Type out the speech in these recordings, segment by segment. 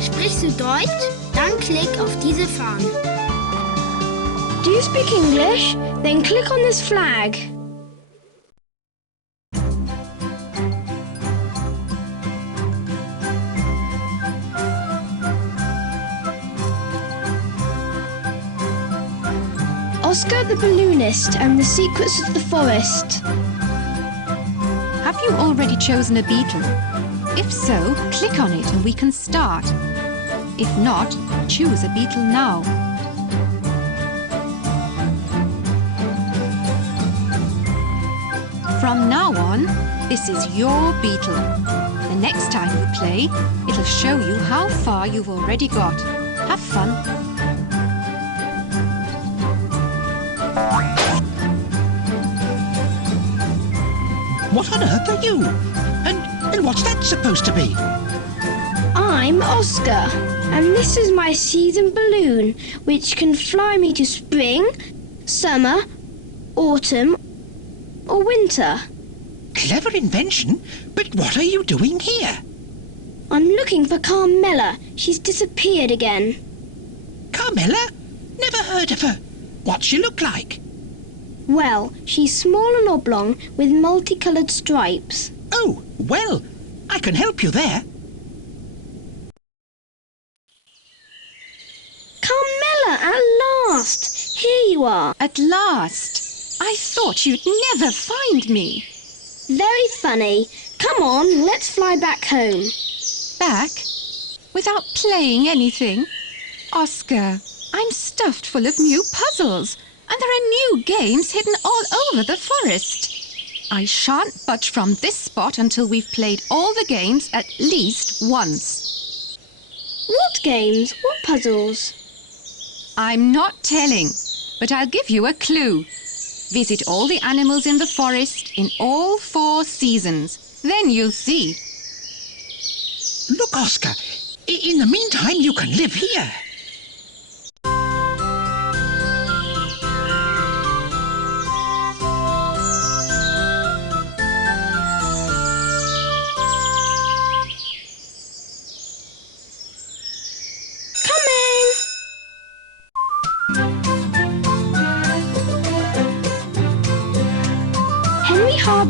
Sprichst du Deutsch? Dann klick auf diese Fahne. Do you speak English? Then click on this flag. Oscar the Balloonist and the Secrets of the Forest. Have you already chosen a beetle? If so, click on it and we can start. If not, choose a beetle now. From now on, this is your beetle. The next time you play, it'll show you how far you've already got. Have fun. What on earth are you? And what's that supposed to be? I'm Oscar, and this is my season balloon, which can fly me to spring, summer, autumn, or winter. Clever invention, but what are you doing here? I'm looking for Carmela. She's disappeared again. Carmela? Never heard of her. What's she look like? Well, she's small and oblong with multicoloured stripes. Oh, well, I can help you there. Carmela, at last! Here you are. At last! I thought you'd never find me. Very funny. Come on, let's fly back home. Back? Without playing anything? Oscar, I'm stuffed full of new puzzles, and there are new games hidden all over the forest. I shan't budge from this spot until we've played all the games at least once. What games? What puzzles? I'm not telling, but I'll give you a clue. Visit all the animals in the forest in all 4 seasons. Then you'll see. Look, Oscar, in the meantime, you can live here.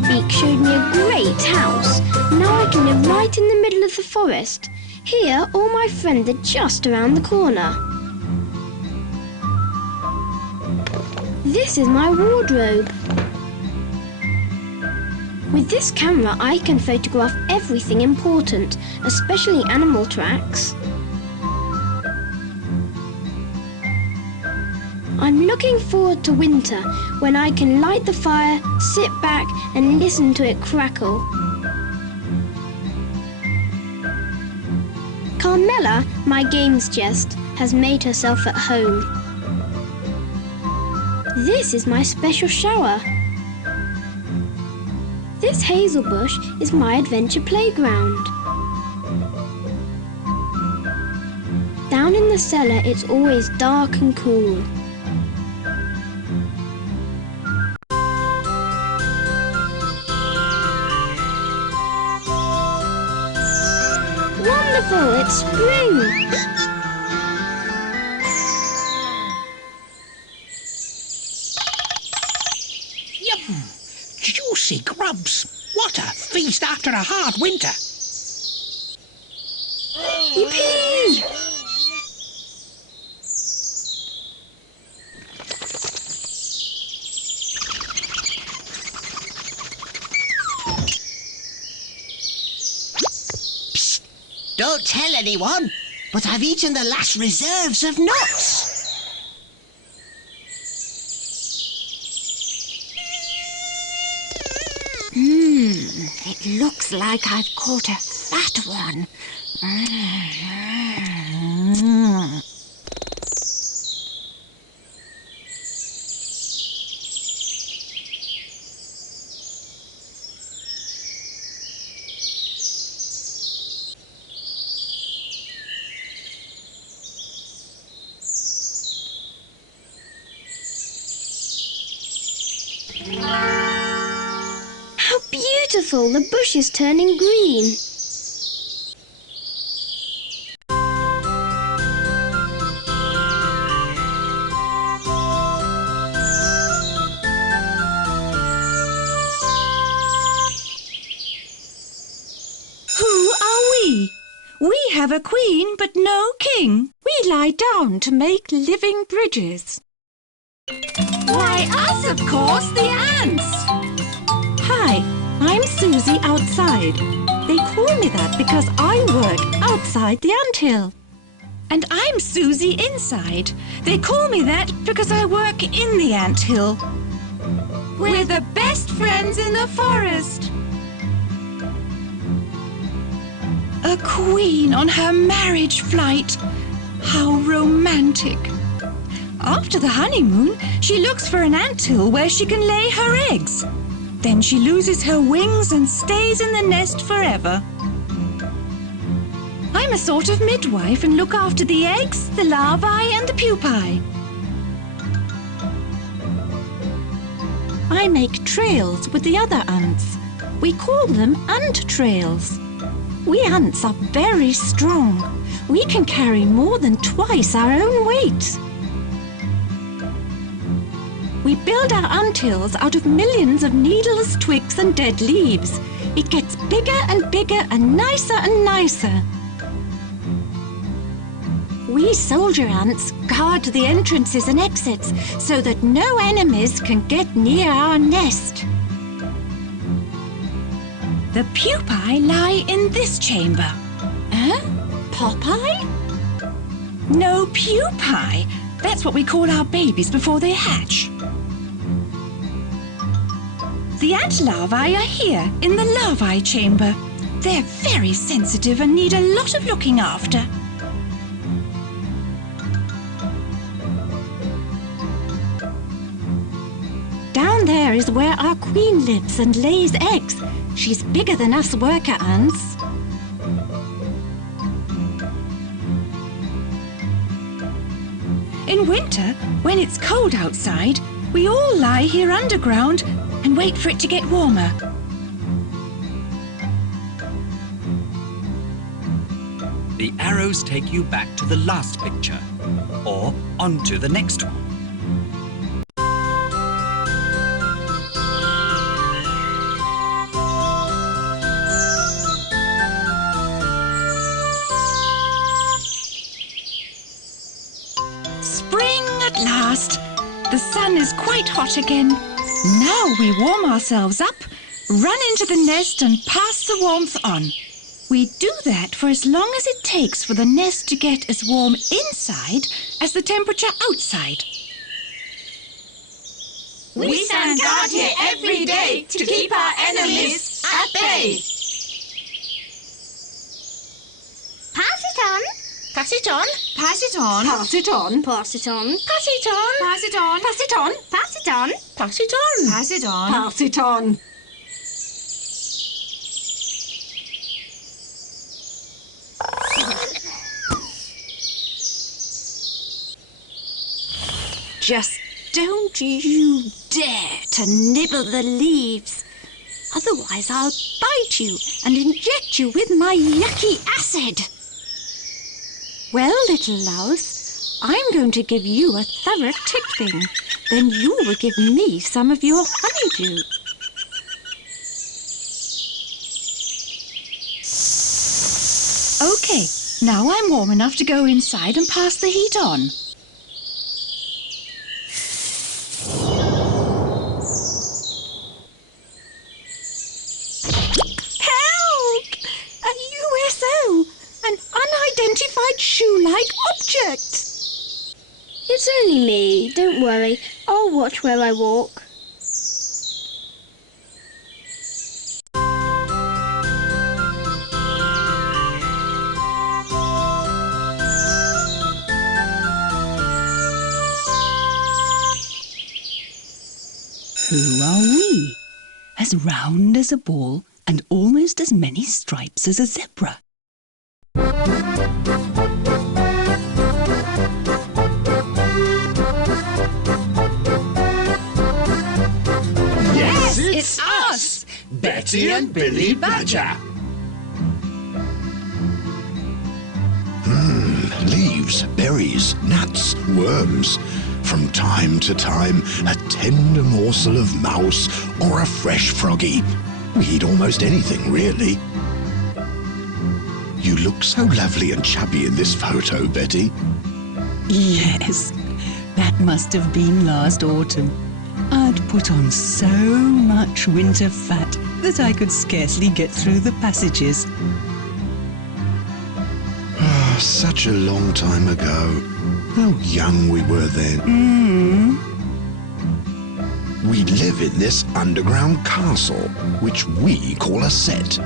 Beak showed me a great house. Now I can live right in the middle of the forest. Here, all my friends are just around the corner. This is my wardrobe. With this camera, I can photograph everything important, especially animal tracks. I'm looking forward to winter, when I can light the fire, sit back and listen to it crackle. Carmela, my games jest, has made herself at home. This is my special shower. This hazel bush is my adventure playground. Down in the cellar, it's always dark and cool. Wonderful, it's spring! Yum! Juicy grubs! What a feast after a hard winter! Yippee! Don't tell anyone, but I've eaten the last reserves of nuts. It looks like I've caught a fat one. How beautiful! The bush is turning green. Who are we? We have a queen but no king. We lie down to make living bridges. Why, us, of course, the ants! Hi, I'm Susie outside. They call me that because I work outside the anthill. And I'm Susie inside. They call me that because I work in the anthill. We're the best friends in the forest. A queen on her marriage flight. How romantic. After the honeymoon, she looks for an anthill where she can lay her eggs. Then she loses her wings and stays in the nest forever. I'm a sort of midwife and look after the eggs, the larvae and the pupae. I make trails with the other ants. We call them ant trails. We ants are very strong. We can carry more than twice our own weight. We build our anthills out of millions of needles, twigs and dead leaves. It gets bigger and bigger and nicer. We soldier ants guard the entrances and exits so that no enemies can get near our nest. The pupae lie in this chamber. Popeye? No, pupae. That's what we call our babies before they hatch. The ant larvae are here in the larvae chamber. They're very sensitive and need a lot of looking after. Down there is where our queen lives and lays eggs. She's bigger than us worker ants. In winter, when it's cold outside, we all lie here underground and wait for it to get warmer. The arrows take you back to the last picture, or onto the next one. Spring at last! The sun is quite hot again. Now we warm ourselves up, run into the nest and pass the warmth on. We do that for as long as it takes for the nest to get as warm inside as the temperature outside. We stand guard here every day to keep our enemies at bay. Pass it on. Pass it on. Pass it on. Pass it on. Pass it on. Pass it on. Pass it on. Pass it on. Pass it on. Pass it on. Pass it on. Pass it on. Just don't you dare to nibble the leaves. Otherwise I'll bite you and inject you with my yucky acid. Well, little louse, I'm going to give you a thorough tickling. Then you will give me some of your honeydew. Okay, now I'm warm enough to go inside and pass the heat on. Help! A USO! An unidentified shoe-like object! It's only me. Don't worry. I'll watch where I walk. Who are we? As round as a ball and almost as many stripes as a zebra. Betty and Billy Badger. Leaves, berries, nuts, worms. From time to time, a tender morsel of mouse or a fresh froggy. We eat almost anything, really. You look so lovely and chubby in this photo, Betty. Yes, that must have been last autumn. I'd put on so much winter fat that I could scarcely get through the passages. Ah, such a long time ago. How young we were then. We live in this underground castle, which we call a set.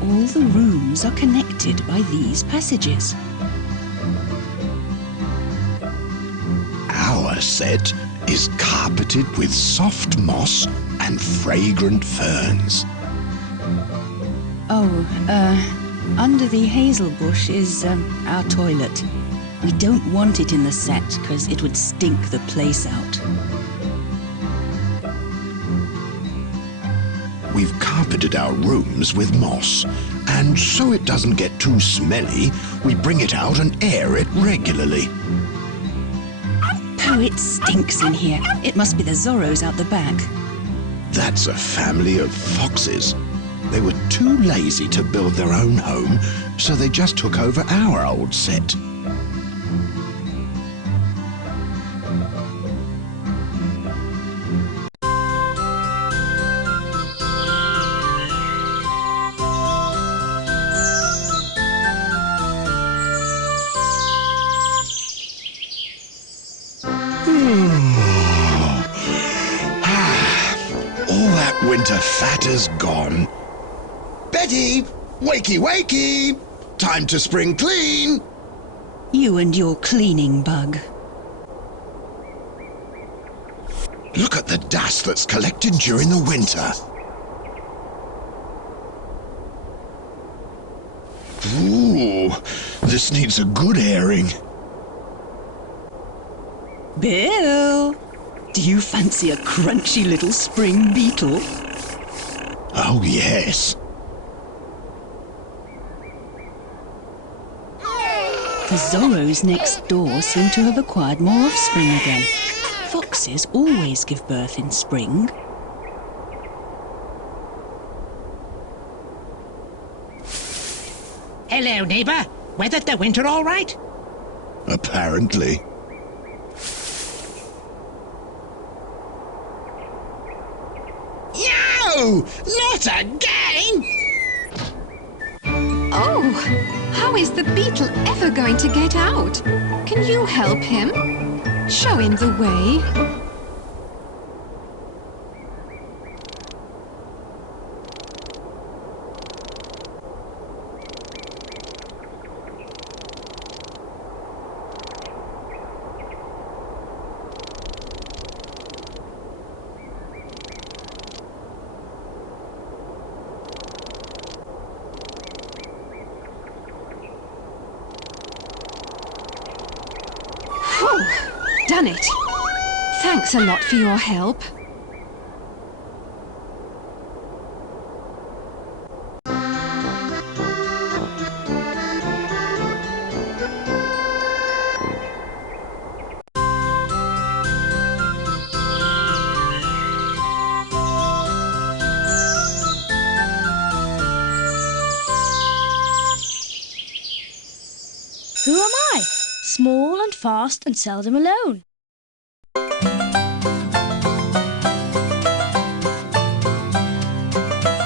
All the rooms are connected by these passages. Our set is carpeted with soft moss and fragrant ferns. Under the hazel bush is our toilet. We don't want it in the set because it would stink the place out. We've carpeted our rooms with moss, and so it doesn't get too smelly, we bring it out and air it regularly. Oh, it stinks in here. It must be the Zorros out the back. That's a family of foxes. They were too lazy to build their own home, so they just took over our old set. All that winter fat is gone. Betty, wakey wakey! Time to spring clean! You and your cleaning bug. Look at the dust that's collected during the winter. Ooh, this needs a good airing. Bill, do you fancy a crunchy little spring beetle? Oh, yes. The Zorros next door seem to have acquired more offspring again. Foxes always give birth in spring. Hello, neighbour. Weathered the winter all right? Apparently. No! Not again! Oh, how is the beetle ever going to get out? Can you help him? Show him the way. Done it. Thanks a lot for your help. Who am I? Small and fast and seldom alone.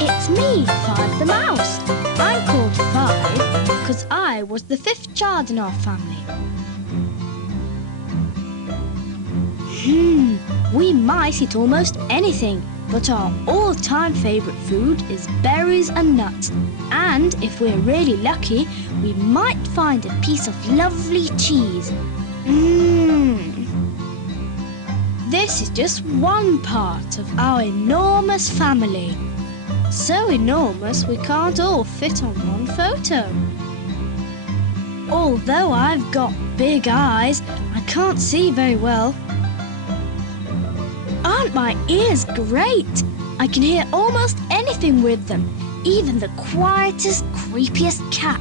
It's me, Five the Mouse. I'm called Five because I was the fifth child in our family. We mice eat almost anything, but our all-time favourite food is berries and nuts. And if we're really lucky, we might find a piece of lovely cheese. This is just one part of our enormous family. So enormous we can't all fit on one photo. Although I've got big eyes, I can't see very well. Aren't my ears great? I can hear almost anything with them, even the quietest, creepiest cat.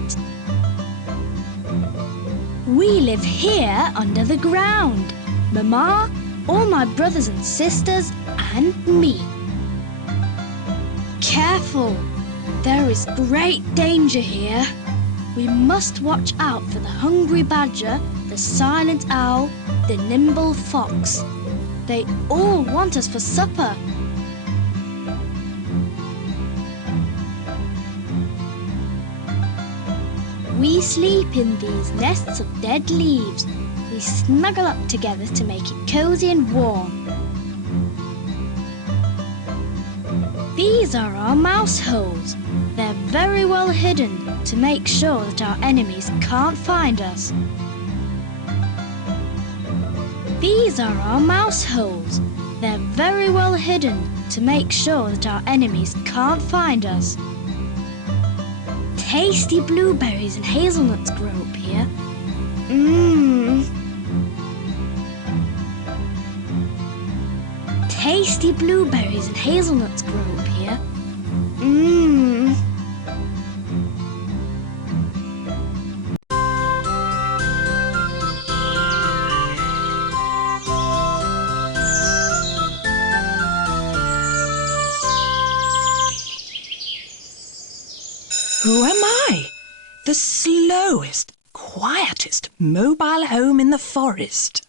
We live here under the ground. Mama, all my brothers and sisters, and me. Careful! There is great danger here. We must watch out for the hungry badger, the silent owl, the nimble fox. They all want us for supper. We sleep in these nests of dead leaves. We snuggle up together to make it cozy and warm. These are our mouse holes. They're very well hidden to make sure that our enemies can't find us. These are our mouse holes. They're very well hidden to make sure that our enemies can't find us. Tasty blueberries and hazelnuts grow up here. Tasty blueberries and hazelnuts grow up here. Who am I? The slowest, quietest mobile home in the forest.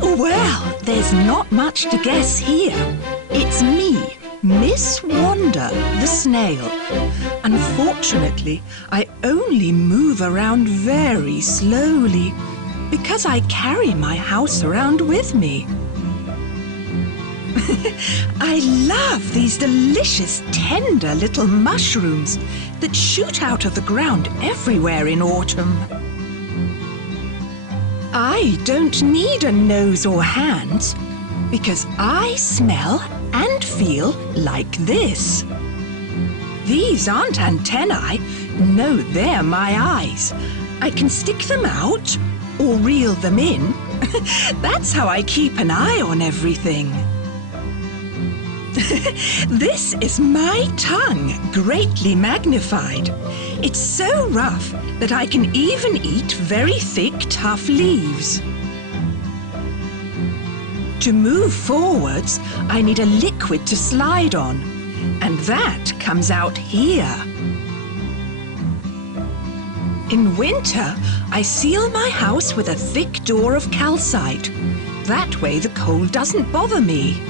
Well, there's not much to guess here. It's me, Miss Wanda, the snail. Unfortunately, I only move around very slowly because I carry my house around with me. I love these delicious, tender little mushrooms that shoot out of the ground everywhere in autumn. I don't need a nose or hands because I smell and feel like this. These aren't antennae. No, they're my eyes. I can stick them out or reel them in. That's how I keep an eye on everything. This is my tongue, greatly magnified. It's so rough that I can even eat very thick, tough leaves. To move forwards, I need a liquid to slide on, and that comes out here. In winter, I seal my house with a thick door of calcite. That way the cold doesn't bother me.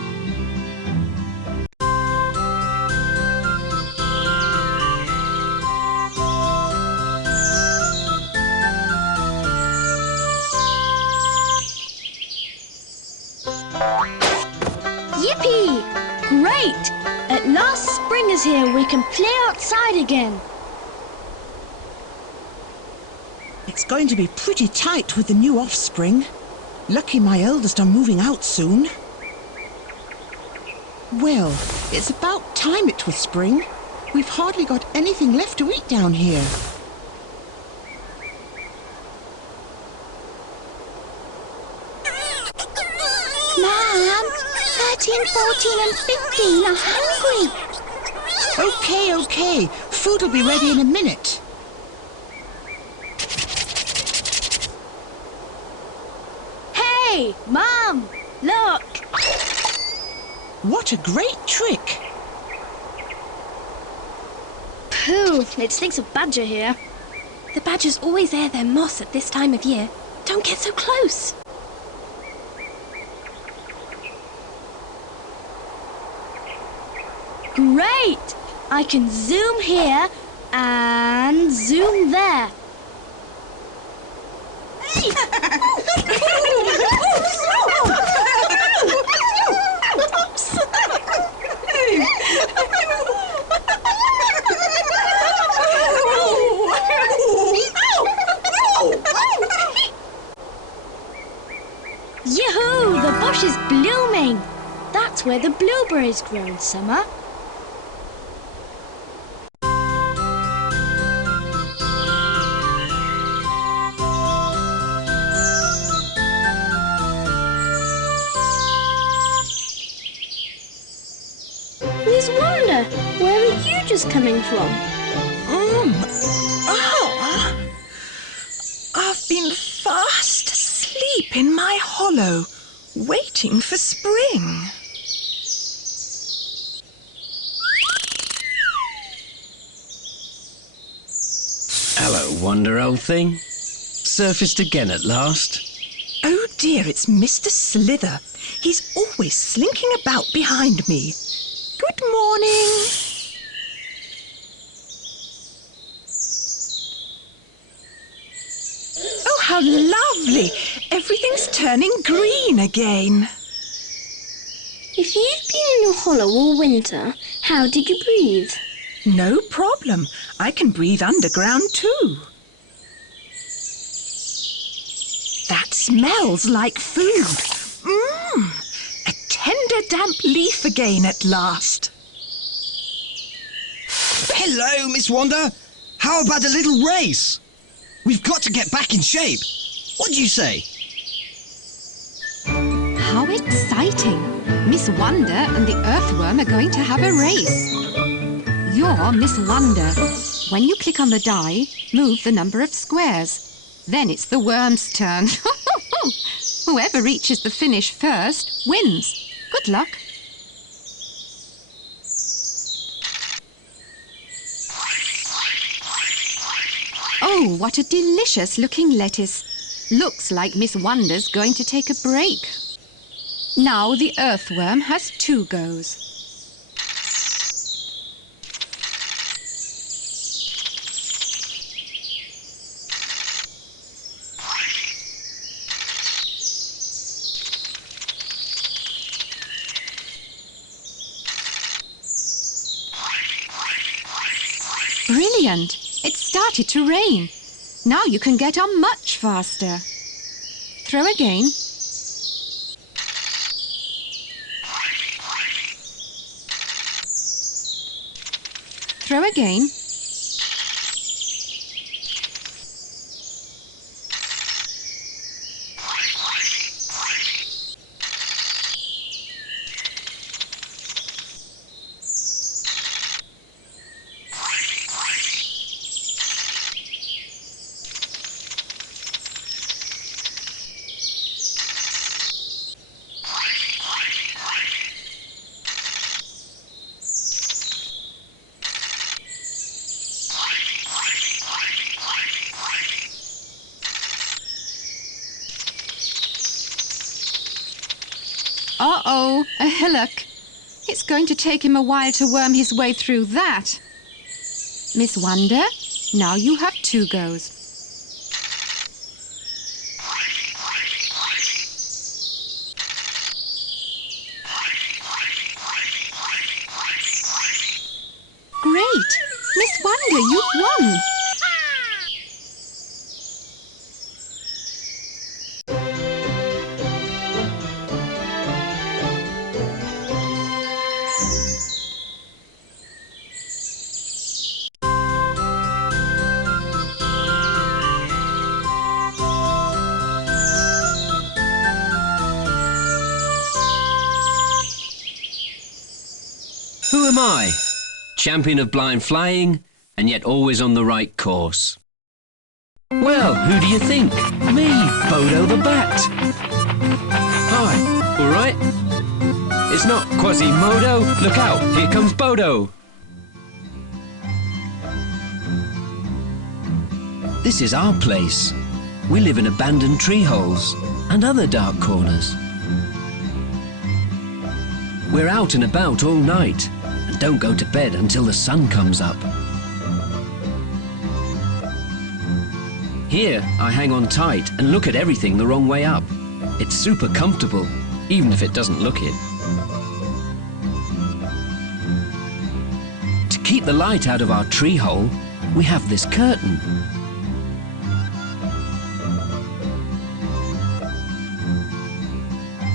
Yippee! Great! At last spring is here. We can play outside again. It's going to be pretty tight with the new offspring. Lucky my eldest are moving out soon. Well, it's about time it was spring. We've hardly got anything left to eat down here. Mom, 13, 14 and 15 are hungry. Okay. Food will be ready in a minute. Hey, Mom! Look! What a great trick! Pooh, it stinks of badger here. The badgers always air their moss at this time of year. Don't get so close. Great! I can zoom here and zoom there. Yoo-hoo! The bush is blooming. That's where the blueberries grow in summer. Miss Wonder, where are you just coming from? I've been fast asleep in my hollow, waiting for spring. Hello, Wonder, old thing. Surfaced again at last. Oh dear, it's Mr. Slither. He's always slinking about behind me. Good morning. Oh, how lovely! Everything's turning green again. If you've been in your hollow all winter, how did you breathe? No problem. I can breathe underground too. That smells like food. A tender damp leaf again at last. Hello, Miss Wonder. How about a little race? We've got to get back in shape. What do you say? How exciting! Miss Wonder and the earthworm are going to have a race. You're Miss Wonder. When you click on the die, move the number of squares. Then it's the worm's turn. Whoever reaches the finish first wins. Good luck. Oh, what a delicious looking lettuce. Looks like Miss Wonder's going to take a break. Now the earthworm has 2 goes. Brilliant! It started to rain. Now you can get on much faster. Throw again. Throw again. Uh-oh, a hillock. It's going to take him a while to worm his way through that. Miss Wonder, now you have 2 goes. Great! Miss Wonder, you've won! Who am I? Champion of blind flying, and yet always on the right course. Well, who do you think? Me, Bodo the Bat. Hi, all right? It's not Quasimodo. Look out, here comes Bodo. This is our place. We live in abandoned tree holes and other dark corners. We're out and about all night and don't go to bed until the sun comes up. Here, I hang on tight and look at everything the wrong way up. It's super comfortable, even if it doesn't look it. To keep the light out of our tree hole, we have this curtain.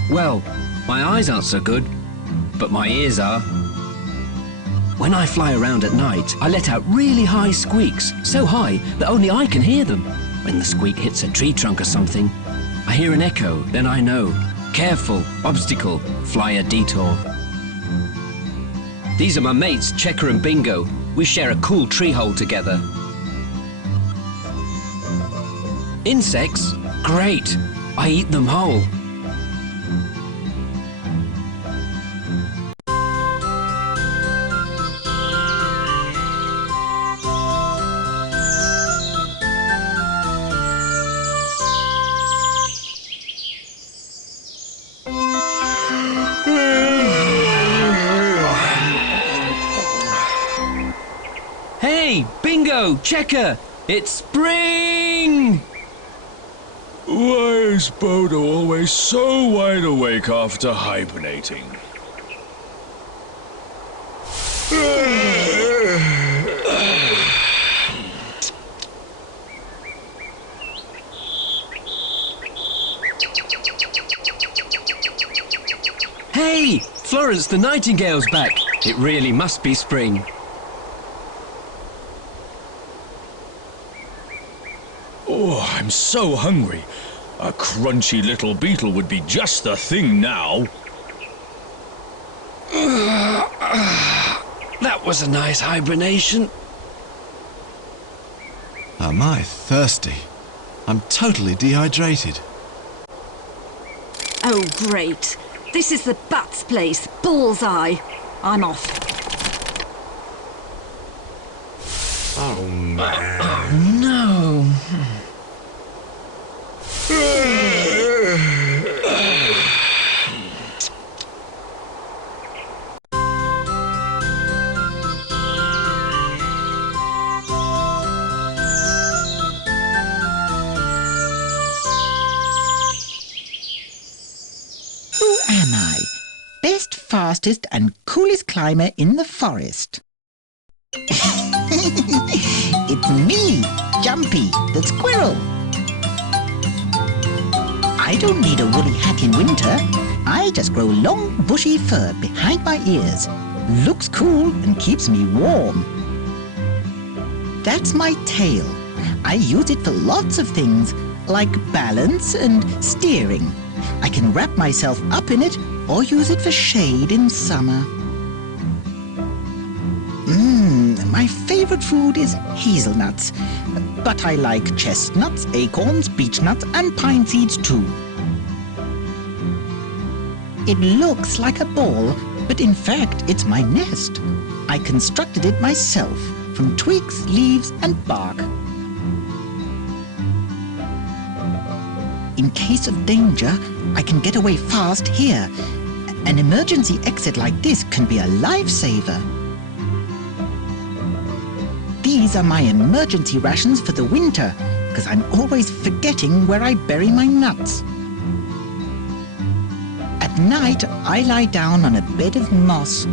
Well, my eyes aren't so good, but my ears are. When I fly around at night, I let out really high squeaks, so high that only I can hear them. When the squeak hits a tree trunk or something, I hear an echo, then I know. Careful, obstacle, fly a detour. These are my mates, Checker and Bingo. We share a cool tree hole together. Insects? Great! I eat them whole. Hey, Bingo, Checker! It's spring! Why is Bodo always so wide awake after hibernating? Hey, Florence the Nightingale's back. It really must be spring. Oh, I'm so hungry. A crunchy little beetle would be just the thing now. That was a nice hibernation. Am I thirsty? I'm totally dehydrated. Oh, great. This is the bat's place. Bullseye. I'm off. Oh, man. No. Who am I? Best, fastest and coolest climber in the forest. It's me, Jumpy, the squirrel. I don't need a woolly hat in winter. I just grow long, bushy fur behind my ears. Looks cool and keeps me warm. That's my tail. I use it for lots of things, like balance and steering. I can wrap myself up in it or use it for shade in summer. My favorite food is hazelnuts, but I like chestnuts, acorns, beechnuts and pine seeds too. It looks like a ball, but in fact it's my nest. I constructed it myself from twigs, leaves and bark. In case of danger, I can get away fast here. An emergency exit like this can be a lifesaver. These are my emergency rations for the winter, because I'm always forgetting where I bury my nuts. At night, I lie down on a bed of moss.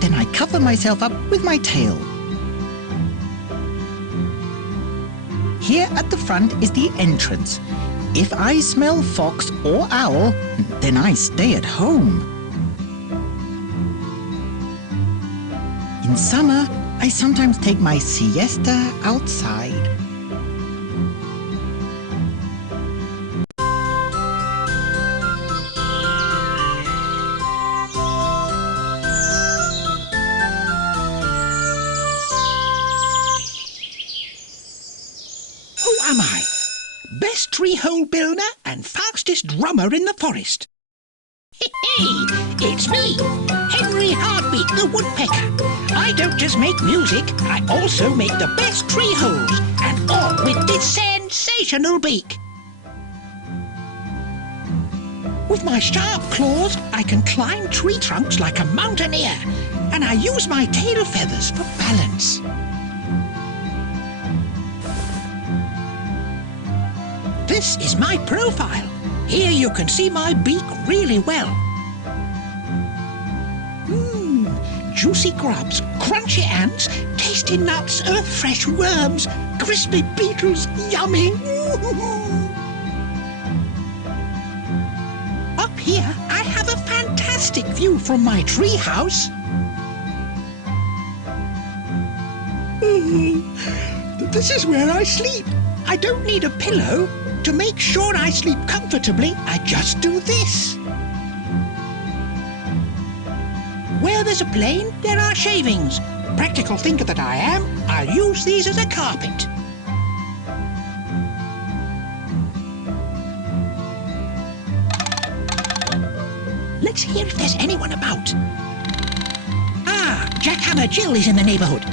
Then I cover myself up with my tail. Here at the front is the entrance. If I smell fox or owl, then I stay at home. In summer, I sometimes take my siesta outside. Who am I? Best tree hole builder and fastest drummer in the forest. Hey, it's me, Henry Heartbeat the Woodpecker. I don't just make music, I also make the best tree holes, and all with this sensational beak. With my sharp claws, I can climb tree trunks like a mountaineer, and I use my tail feathers for balance. This is my profile. Here you can see my beak really well. Juicy grubs, crunchy ants, tasty nuts, earth-fresh worms, crispy beetles, yummy. Up here, I have a fantastic view from my tree house. This is where I sleep. I don't need a pillow. To make sure I sleep comfortably, I just do this. Where there's a plane, there are shavings. Practical thinker that I am, I'll use these as a carpet. Let's hear if there's anyone about. Ah, Jackhammer Jill is in the neighbourhood.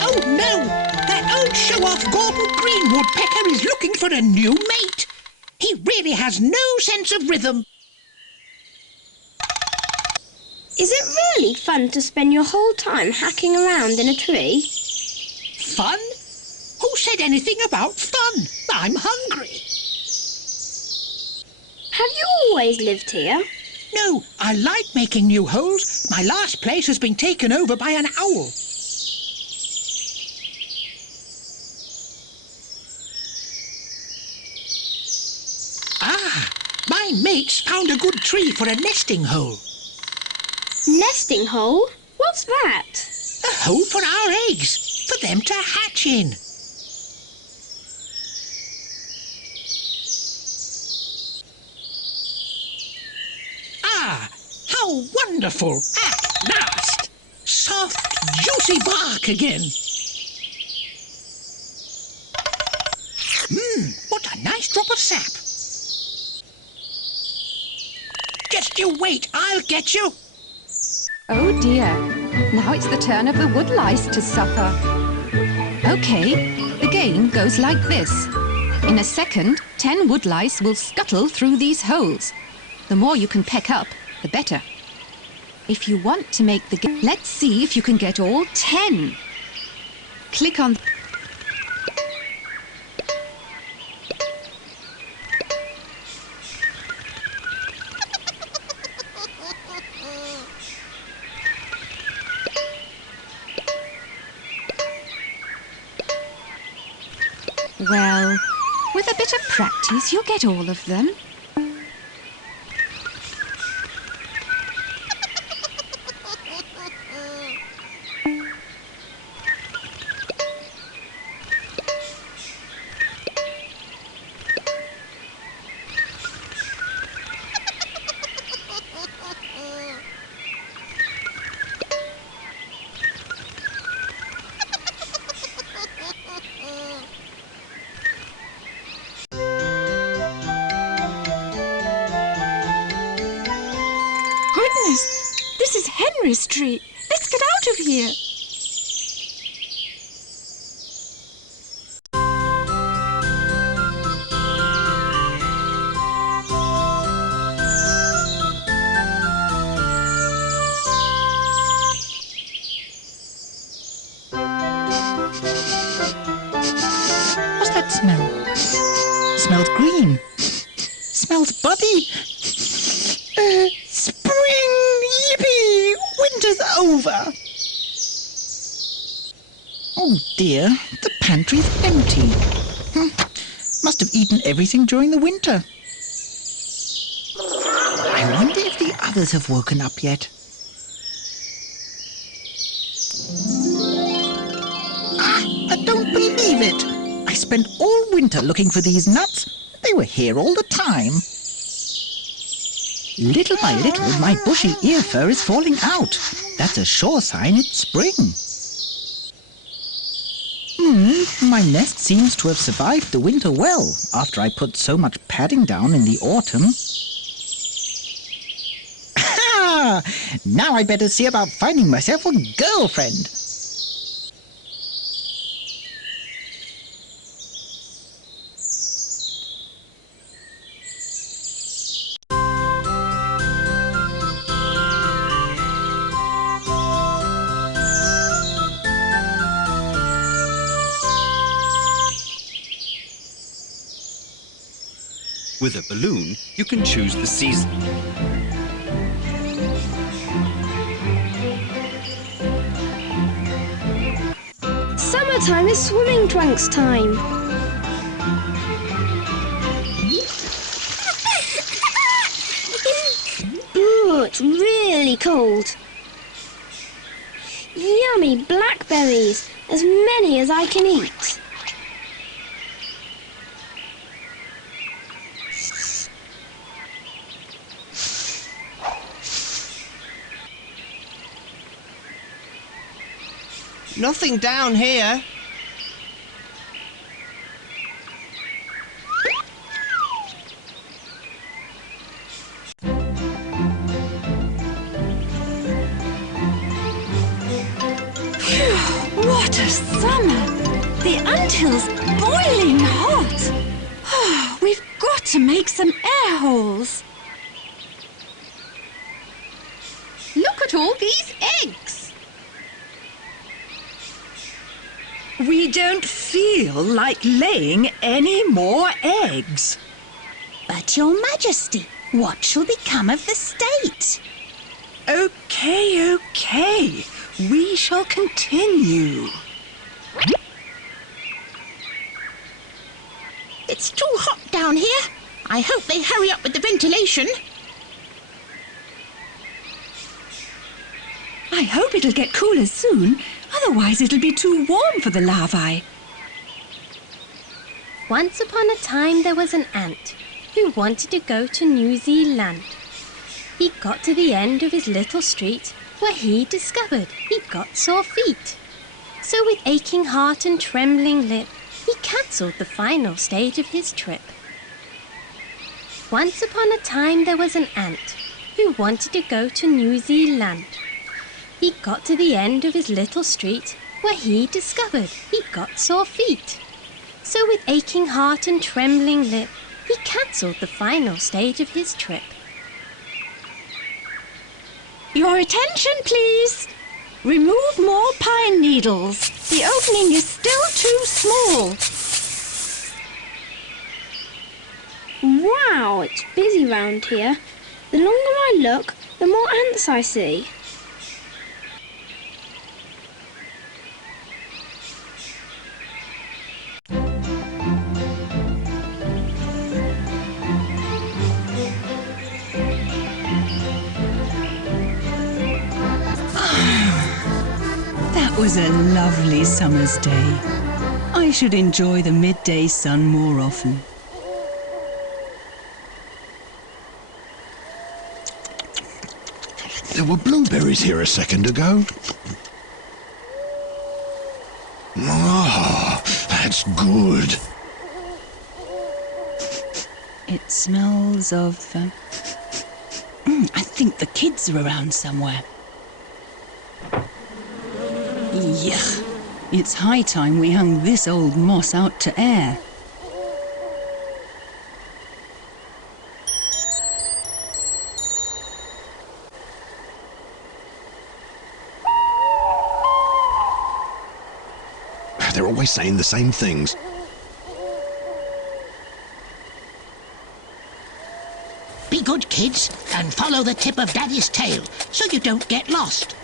Oh no! That old show-off Gordon Green woodpecker is looking for a new mate. He really has no sense of rhythm. Is it really fun to spend your whole time hacking around in a tree? Fun? Who said anything about fun? I'm hungry. Have you always lived here? No, I like making new holes. My last place has been taken over by an owl. Ah, my mate's found a good tree for a nesting hole. Nesting hole? What's that? A hole for our eggs, for them to hatch in. Ah, how wonderful! At last! Soft, juicy bark again. What a nice drop of sap. Just you wait, I'll get you. Oh dear, now it's the turn of the woodlice to suffer. Okay, the game goes like this. In a second, 10 woodlice will scuttle through these holes. The more you can peck up, the better. If you want to make the game, let's see if you can get all 10. Click on... Well, with a bit of practice, you'll get all of them. Goodness, this is Henry's tree. Let's get out of here. What's that smell? Smells green. Smells buddy. Spring! Yippee! Winter's over! Oh dear, the pantry's empty. Must have eaten everything during the winter. I wonder if the others have woken up yet. Ah, I don't believe it! I spent all winter looking for these nuts. They were here all the time. Little by little, my bushy ear fur is falling out. That's a sure sign it's spring. My nest seems to have survived the winter well, after I put so much padding down in the autumn. Ha! Now I better see about finding myself a girlfriend. With a balloon, you can choose the season. Summertime is swimming trunks time. cold. Yummy blackberries, as many as I can eat. Nothing down here. What a summer! The until's boiling hot. Oh, we've got to make some air holes. Look at all these eggs. We don't feel like laying any more eggs. But, Your Majesty, what shall become of the state? Okay. We shall continue. It's too hot down here. I hope they hurry up with the ventilation. I hope it'll get cooler soon, otherwise it'll be too warm for the larvae. Once upon a time there was an ant who wanted to go to New Zealand. He got to the end of his little street where he discovered he'd got sore feet. So with aching heart and trembling lip, he cancelled the final stage of his trip. Once upon a time there was an ant who wanted to go to New Zealand. He got to the end of his little street where he discovered he'd got sore feet. So with aching heart and trembling lip, he cancelled the final stage of his trip. Your attention, please. Remove more pine needles. The opening is still too small. Wow, it's busy round here. The longer I look, the more ants I see. That was a lovely summer's day. I should enjoy the midday sun more often. There were blueberries here a second ago. Ah, that's good. It smells of... I think the kids are around somewhere. Yuck. It's high time we hung this old moss out to air. They're always saying the same things. Be good, kids, and follow the tip of Daddy's tail so you don't get lost.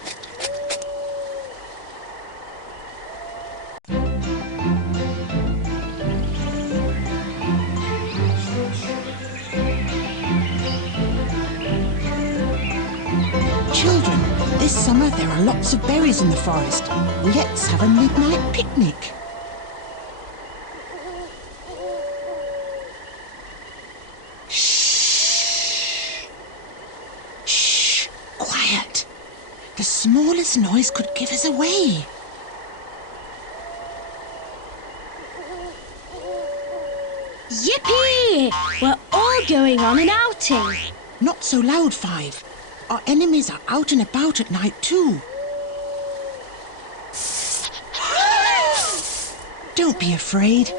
Children, this summer there are lots of berries in the forest. Let's have a midnight picnic. Shh, quiet. The smallest noise could give us away. Yippee! We're all going on an outing. Not so loud, Five. Our enemies are out and about at night too. Don't be afraid.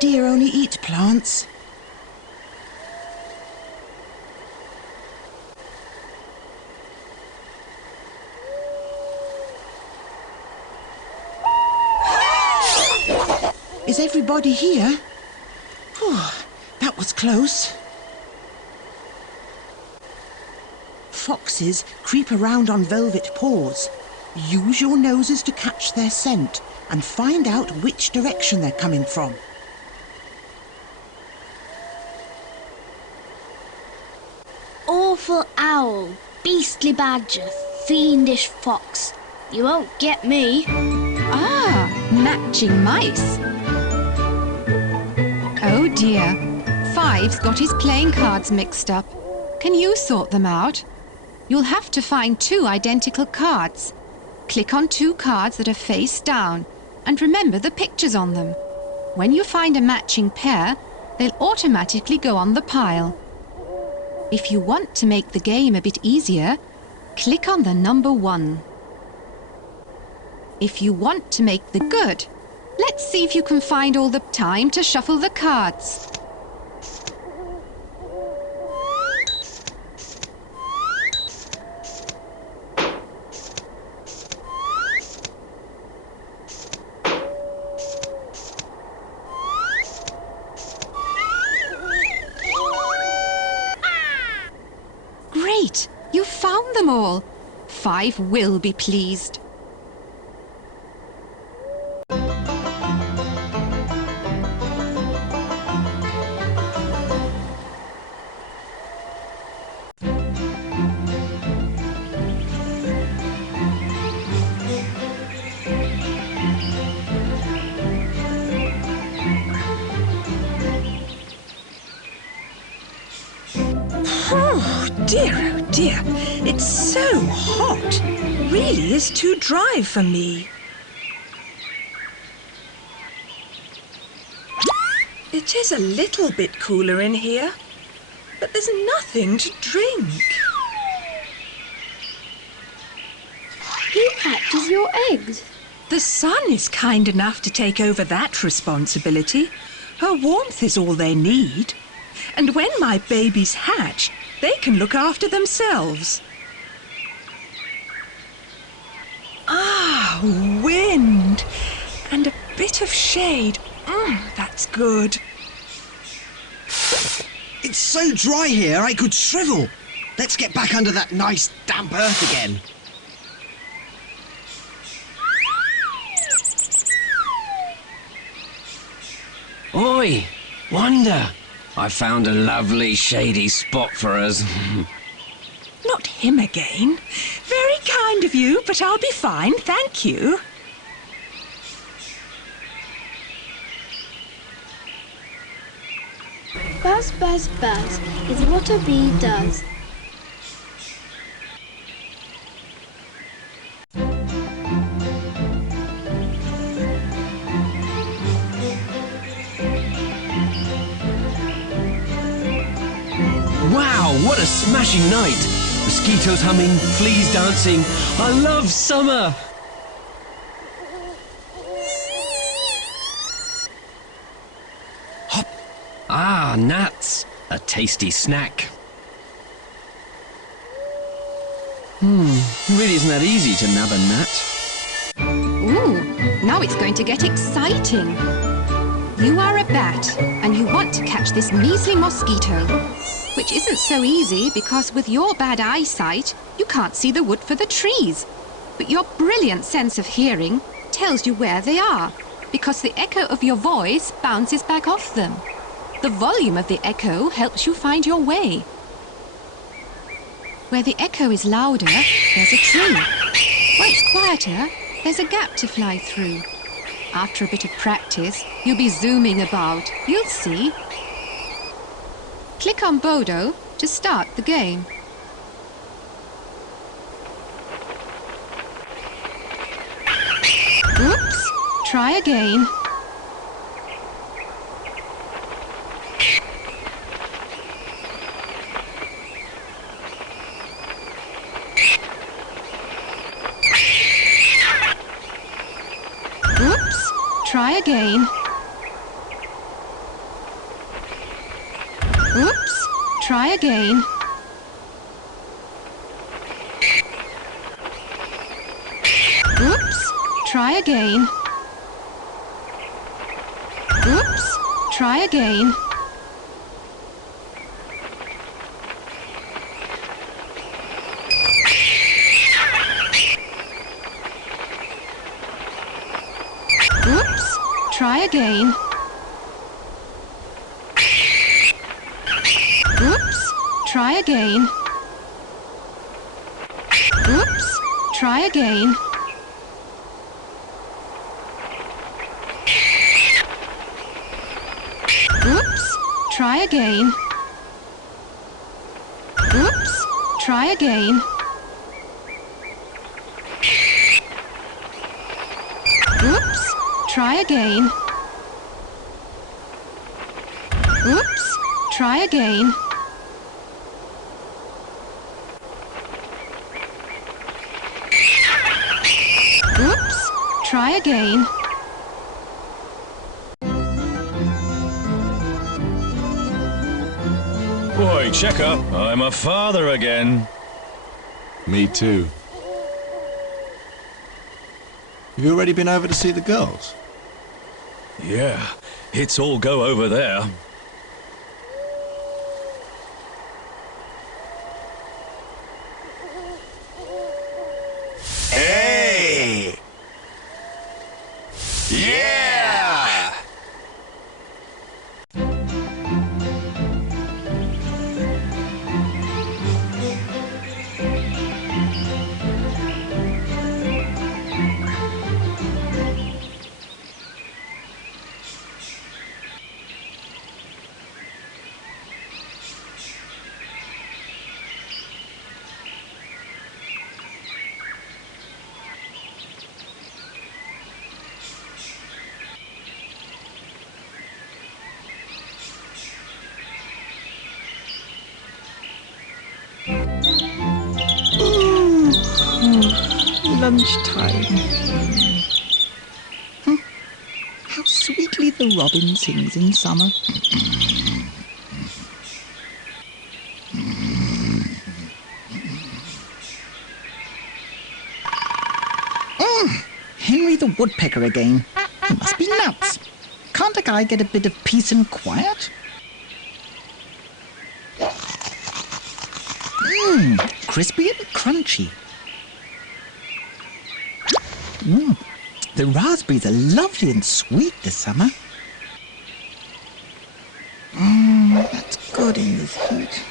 Deer only eat plants. Is everybody here? Whew, that was close. Foxes creep around on velvet paws. Use your noses to catch their scent and find out which direction they're coming from. Awful owl. beastly badger, fiendish fox. You won't get me. Ah, matching mice. Oh dear, Five's got his playing cards mixed up. Can you sort them out? You'll have to find 2 identical cards. Click on 2 cards that are face down and remember the pictures on them. When you find a matching pair, they'll automatically go on the pile. If you want to make the game a bit easier, click on the number 1. If you want to make the good, let's see if you can find all the time to shuffle the cards. Great! You found them all. Five will be pleased. Oh dear, it's so hot. Really is too dry for me. It is a little bit cooler in here, but there's nothing to drink. Who hatches your eggs? The sun is kind enough to take over that responsibility. Her warmth is all they need. And when my babies hatch, they can look after themselves. Ah, wind and a bit of shade. That's good. It's so dry here I could shrivel. Let's get back under that nice damp earth again. Oi, Wonder! I found a lovely shady spot for us. Not him again. Very kind of you, but I'll be fine, thank you. Buzz, buzz, buzz is what a bee does. Wow, what a smashing night! Mosquitoes humming, fleas dancing. I love summer! Hop! Ah, gnats! A tasty snack. Really isn't that easy to nab a gnat. Ooh, now it's going to get exciting. You are a bat, and you want to catch this measly mosquito. Which isn't so easy because with your bad eyesight, you can't see the wood for the trees. But your brilliant sense of hearing tells you where they are because the echo of your voice bounces back off them. The volume of the echo helps you find your way. Where the echo is louder, there's a tree. Where it's quieter, there's a gap to fly through. After a bit of practice, you'll be zooming about. You'll see. Click on Bodo to start the game. Oops, try again. Oops, try again. Oops, try again. Oops, try again. Oops, try again. Oops, try again. Oops, try again. try again. Oops, try again. Oops, try again. Oops, try again. Oops, try again. Oops, try again. Boy, Checker, I'm a father again. Me too. Have you already been over to see the girls? Yeah, it's all go over there. Hey! Yeah! Lunchtime. How sweetly the robin sings in summer. Henry the woodpecker again. He must be nuts. Can't a guy get a bit of peace and quiet? Crispy and crunchy. The raspberries are lovely and sweet this summer. That's good in this heat.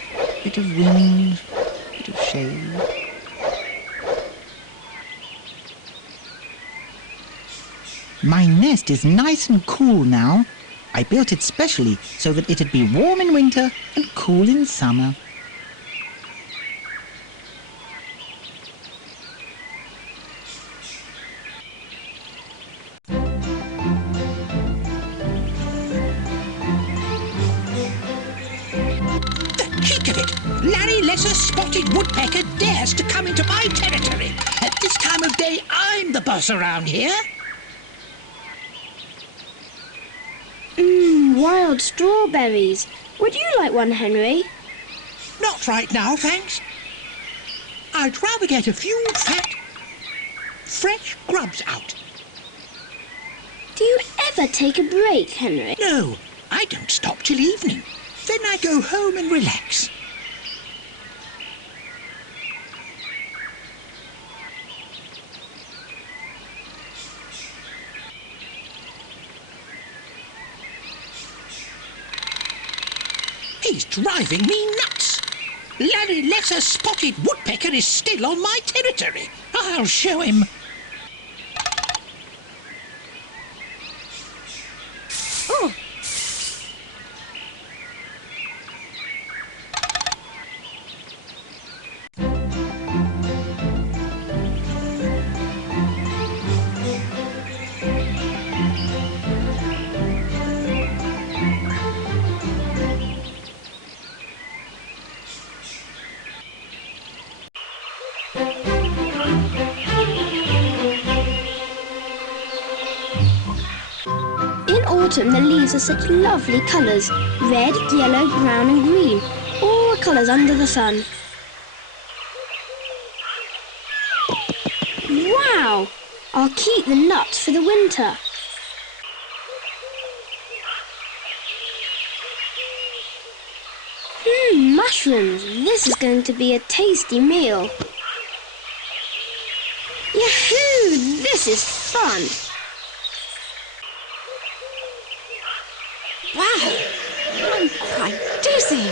Bit of wind, bit of shade. My nest is nice and cool now. I built it specially so that it'd be warm in winter and cool in summer. Larry Lesser Spotted Woodpecker dares to come into my territory. At this time of day, I'm the boss around here. Wild strawberries. Would you like one, Henry? Not right now, thanks. I'd rather get a few fat, fresh grubs out. Do you ever take a break, Henry? No, I don't stop till evening. Then I go home and relax. He's driving me nuts. Larry Lesser Spotted Woodpecker is still on my territory. I'll show him. Oh! In autumn, the leaves are such lovely colours. Red, yellow, brown and green. All the colours under the sun. Wow! I'll keep the nuts for the winter. Mushrooms. This is going to be a tasty meal. Yahoo! This is fun. Wow! I'm quite dizzy.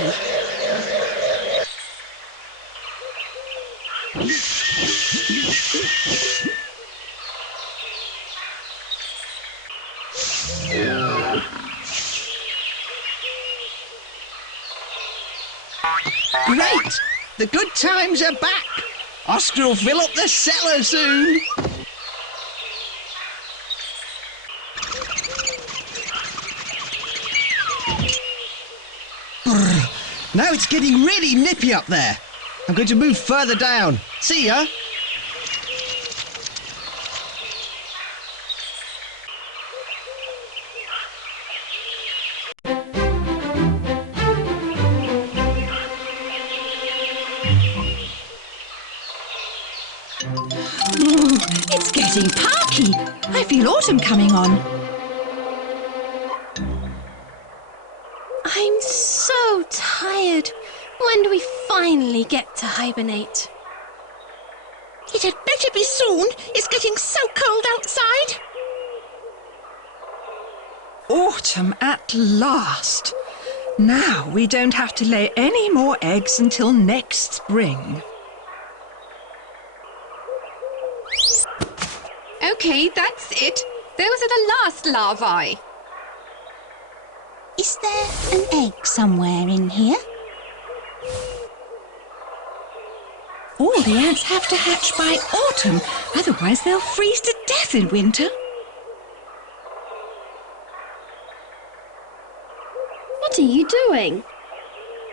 Great! The good times are back! Oscar will fill up the cellar soon! Brr. Now it's getting really nippy up there. I'm going to move further down. See ya! It's getting parky. I feel autumn coming on. I'm so tired. When do we finally get to hibernate? It had better be soon. It's getting so cold outside. Autumn at last. Now we don't have to lay any more eggs until next spring. OK, that's it. Those are the last larvae. Is there an egg somewhere in here? All the ants have to hatch by autumn, otherwise they'll freeze to death in winter. What are you doing?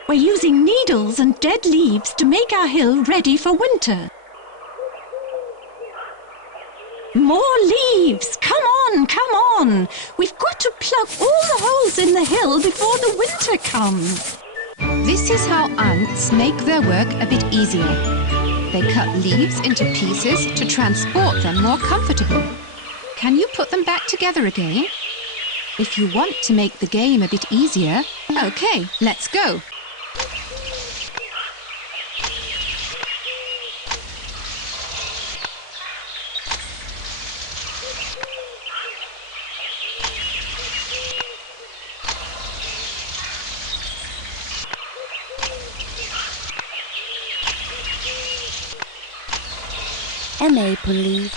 We're using needles and dead leaves to make our hill ready for winter. More leaves! Come on, come on! We've got to plug all the holes in the hill before the winter comes. This is how ants make their work a bit easier. They cut leaves into pieces to transport them more comfortably. Can you put them back together again? If you want to make the game a bit easier, OK, let's go. A maple leaf.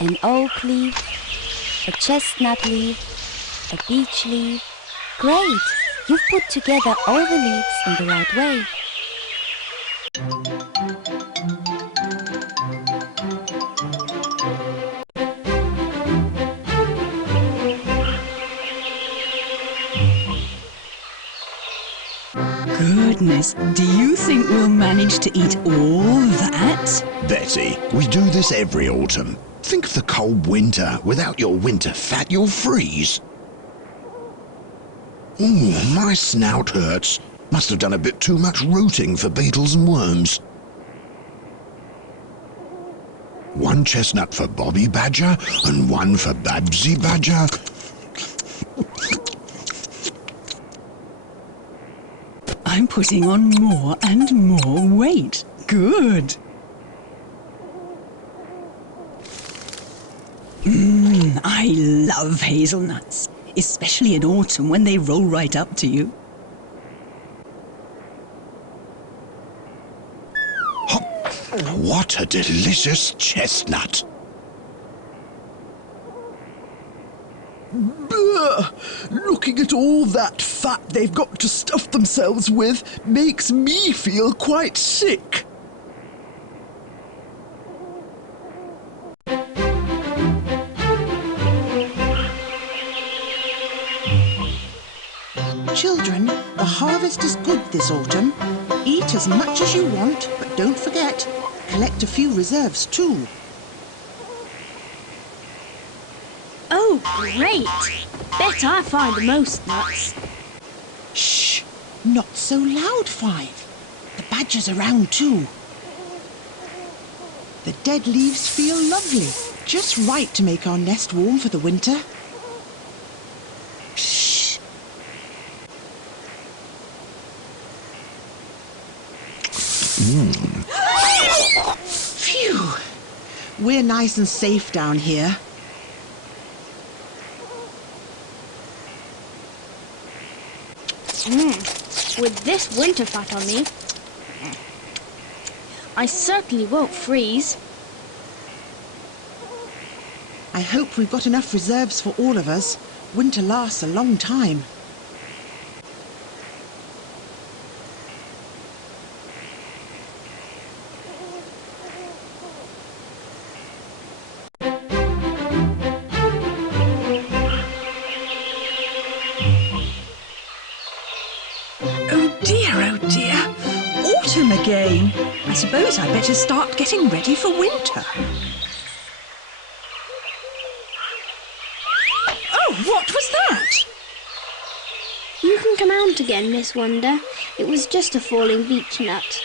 An oak leaf, a chestnut leaf, a beech leaf. Great! You've put together all the leaves in the right way. Goodness, do you think we'll manage to eat all that? Betty, we do this every autumn. Think of the cold winter. Without your winter fat, you'll freeze. Ooh, my snout hurts. Must have done a bit too much rooting for beetles and worms. One chestnut for Bobby Badger and one for Babsy Badger. I'm putting on more and more weight. Good. I love hazelnuts, especially in autumn when they roll right up to you. What a delicious chestnut. Bleh! Looking at all that fat they've got to stuff themselves with makes me feel quite sick. Children, the harvest is good this autumn. Eat as much as you want, but don't forget, collect a few reserves too. Oh, great! Bet I find the most nuts. Shh! Not so loud, Five. The badger's around too. The dead leaves feel lovely. Just right to make our nest warm for the winter. Shh! Phew! We're nice and safe down here. With this winter fat on me, I certainly won't freeze. I hope we've got enough reserves for all of us. Winter lasts a long time. Oh dear. Autumn again. I suppose I better start getting ready for winter. Oh, what was that? You can come out again, Miss Wonder. It was just a falling beech nut.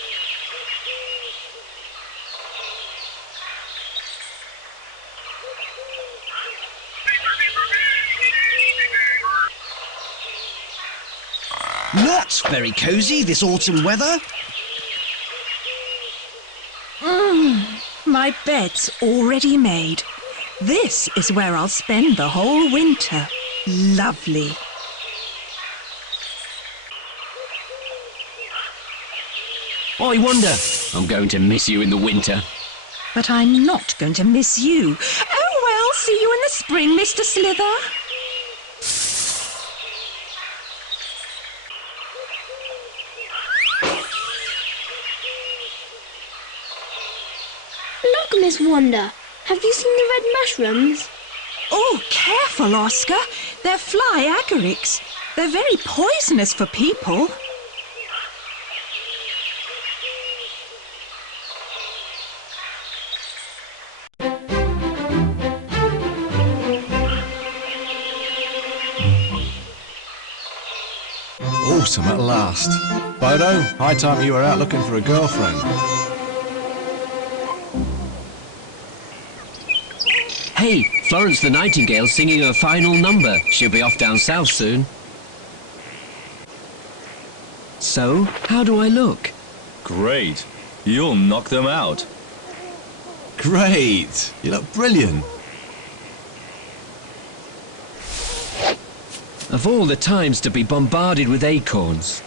Not very cosy, this autumn weather. My bed's already made. This is where I'll spend the whole winter. Lovely. I wonder. I'm going to miss you in the winter. But I'm not going to miss you. Oh well, see you in the spring, Mr. Slither. Look, Miss Wonder. Have you seen the red mushrooms? Oh, careful, Oscar. They're fly agarics. They're very poisonous for people. Autumn at last. Bodo, high time you were out looking for a girlfriend. Hey, Florence the Nightingale's singing her final number. She'll be off down south soon. So, how do I look? Great. You'll knock them out. Great. You look brilliant. Of all the times to be bombarded with acorns.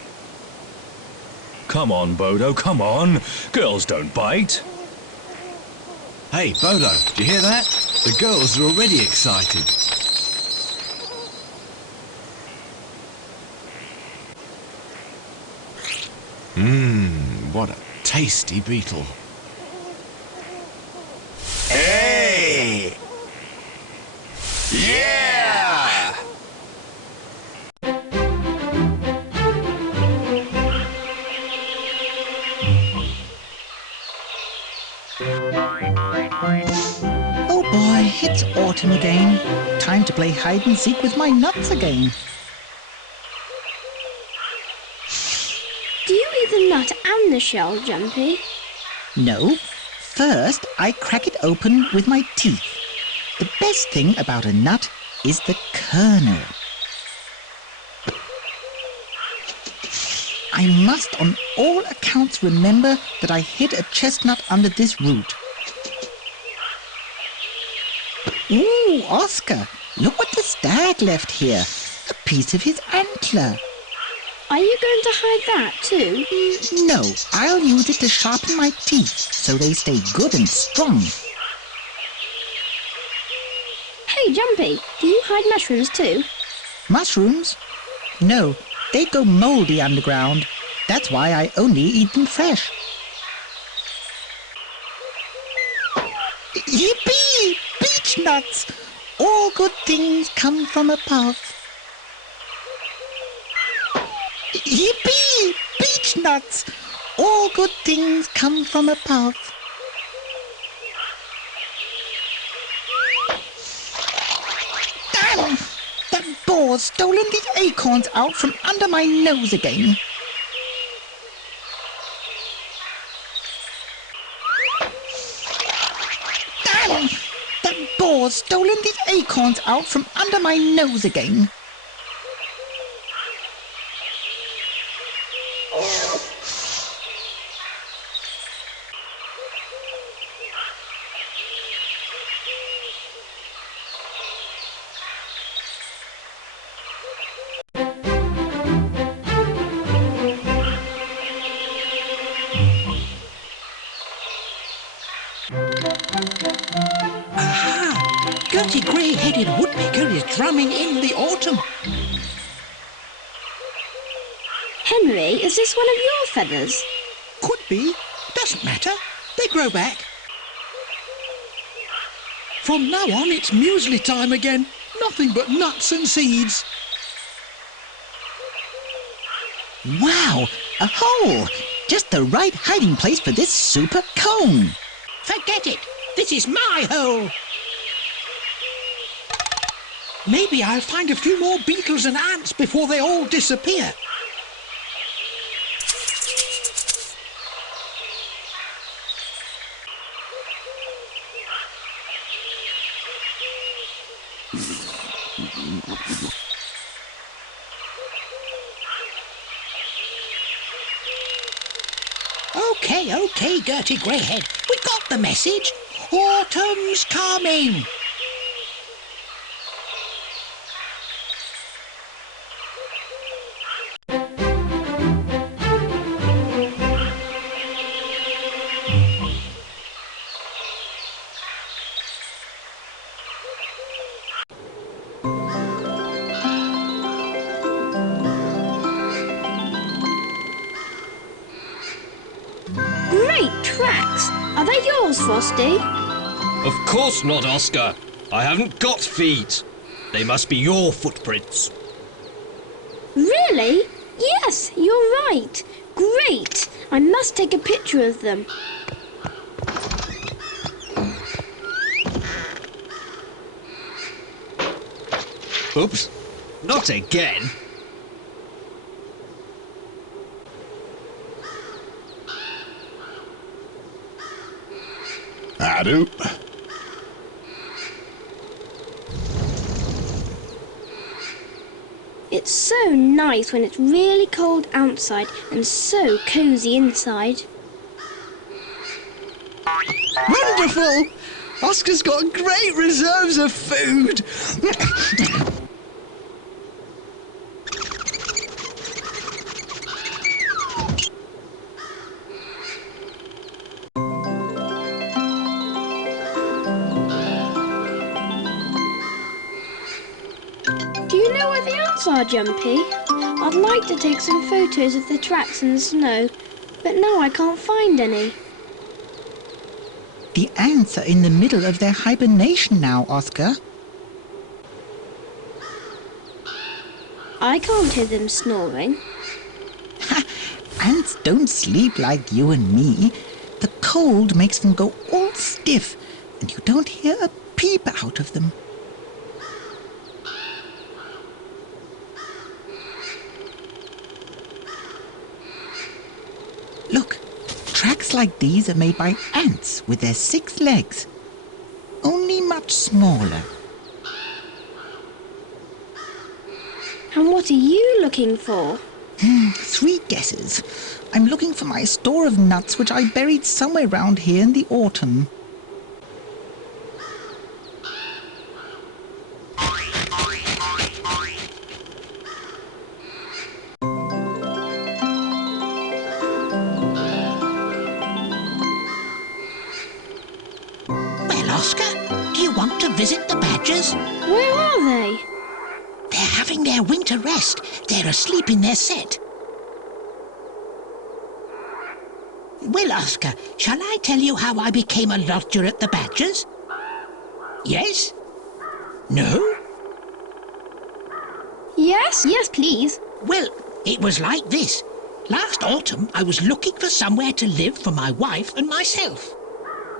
Come on, Bodo, come on. Girls don't bite. Hey, Bodo, do you hear that? The girls are already excited. What a tasty beetle. Hey! Yeah! Oh boy, it's autumn again. Time to play hide and seek with my nuts again. Do you eat the nut and the shell, Jumpy? No. First, I crack it open with my teeth. The best thing about a nut is the kernel. I must on all accounts remember that I hid a chestnut under this root. Ooh, Oscar, look what the stag left here. A piece of his antler. Are you going to hide that too? No, I'll use it to sharpen my teeth so they stay good and strong. Hey, Jumpy, do you hide mushrooms too? Mushrooms? No, they go mouldy underground. That's why I only eat them fresh. Yippee! Beech nuts! All good things come from a path. Yippee! Beech nuts! All good things come from a path. Damn! That boar's stolen the acorns out from under my nose again. Damn! That boar's stolen the acorns out from under my nose again. Aha! Gertie grey-headed woodpecker is drumming in the autumn. Henry, is this one of your feathers? Could be. Doesn't matter. They grow back. From now on, it's muesli time again. Nothing but nuts and seeds. Wow, a hole! Just the right hiding place for this super cone. Forget it. This is my hole. Maybe I'll find a few more beetles and ants before they all disappear. Okay, Gertie Greyhead. We got the message. Autumn's coming. Great tracks! Are they yours, Frosty? Of course not, Oscar. I haven't got feet. They must be your footprints. Really? Yes, you're right. Great! I must take a picture of them. Oops. Not again. Adu. It's so nice when it's really cold outside and so cosy inside. Wonderful! Oscar's got great reserves of food. Do you know where the ants are, Jumpy? I'd like to take some photos of the tracks in the snow, but now I can't find any. The ants are in the middle of their hibernation now, Oscar. I can't hear them snoring. Ants don't sleep like you and me. The cold makes them go all stiff, and you don't hear a peep out of them. Look, tracks like these are made by ants with their 6 legs, only much smaller. And what are you looking for? 3 guesses. I'm looking for my store of nuts which I buried somewhere round here in the autumn. Well, Oscar, do you want to visit the badgers? Where are they? They're having their winter rest. They're asleep in their set. Well, Oscar, shall I tell you how I became a lodger at the badgers? Yes? No? Yes, please. Well, it was like this. Last autumn, I was looking for somewhere to live for my wife and myself.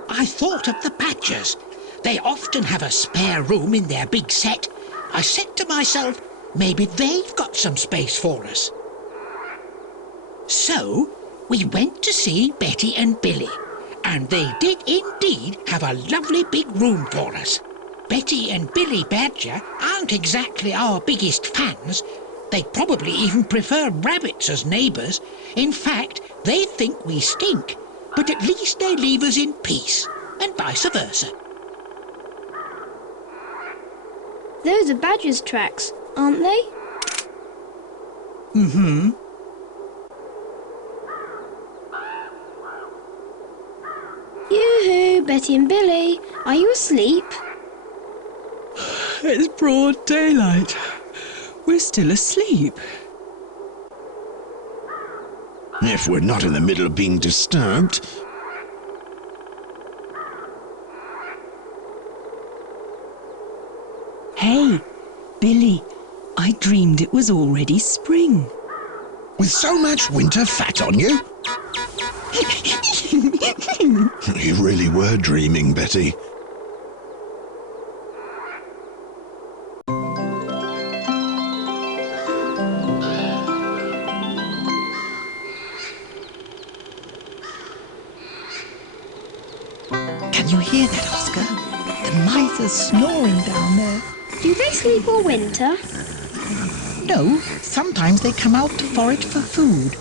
I thought of the badgers. They often have a spare room in their big set. I said to myself, maybe they've got some space for us. So, we went to see Betty and Billy, and they did indeed have a lovely big room for us. Betty and Billy Badger aren't exactly our biggest fans. They probably even prefer rabbits as neighbours. In fact, they think we stink, but at least they leave us in peace, and vice versa. Those are badgers' tracks, aren't they? Mm-hmm. Yoo-hoo, Betty and Billy. Are you asleep? It's broad daylight. We're still asleep. If we're not in the middle of being disturbed. Hey, Billy, I dreamed it was already spring. With so much winter fat on you? You really were dreaming, Betty. Can you hear that, Oscar? The mice are snoring down there. Do they sleep all winter? No, sometimes they come out to forage for food.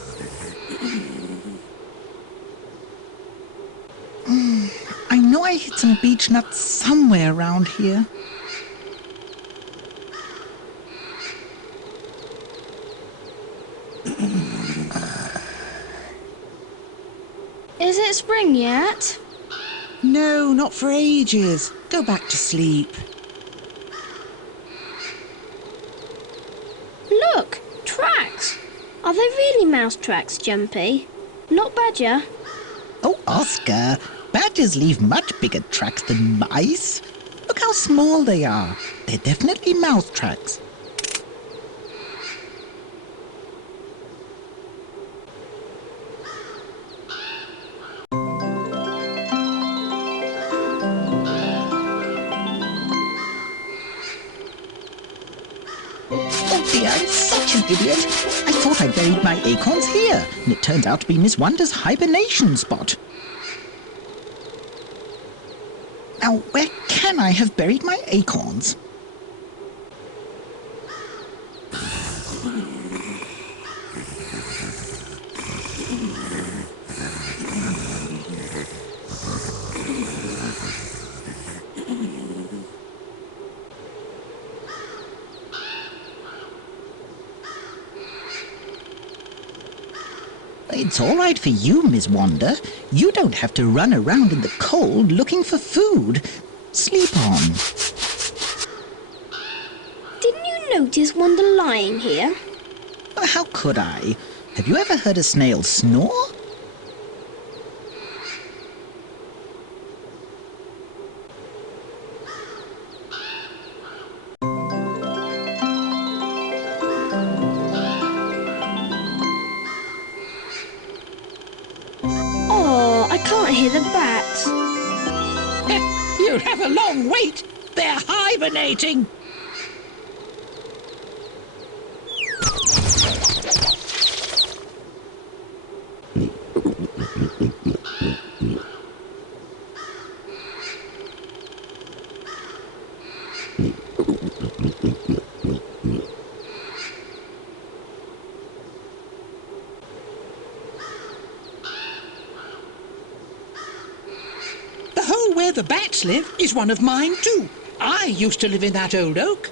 I know I hid some beech nuts somewhere around here. Is it spring yet? No, not for ages. Go back to sleep. Look, tracks. Are they really mouse tracks, Jumpy? Not badger? Oh, Oscar, badgers leave much bigger tracks than mice. Look how small they are. They're definitely mouse tracks. Oh dear, I'm such an idiot. I thought I buried my acorns here, and it turned out to be Miss Wonder's hibernation spot. Now, where can I have buried my acorns? It's all right for you, Miss Wanda. You don't have to run around in the cold looking for food. Sleep on. Didn't you notice Wanda lying here? How could I? Have you ever heard a snail snore? Oh, I can't hear the bats. You'll have a long wait. They're hibernating. The hole where the bats live is one of mine too. I used to live in that old oak.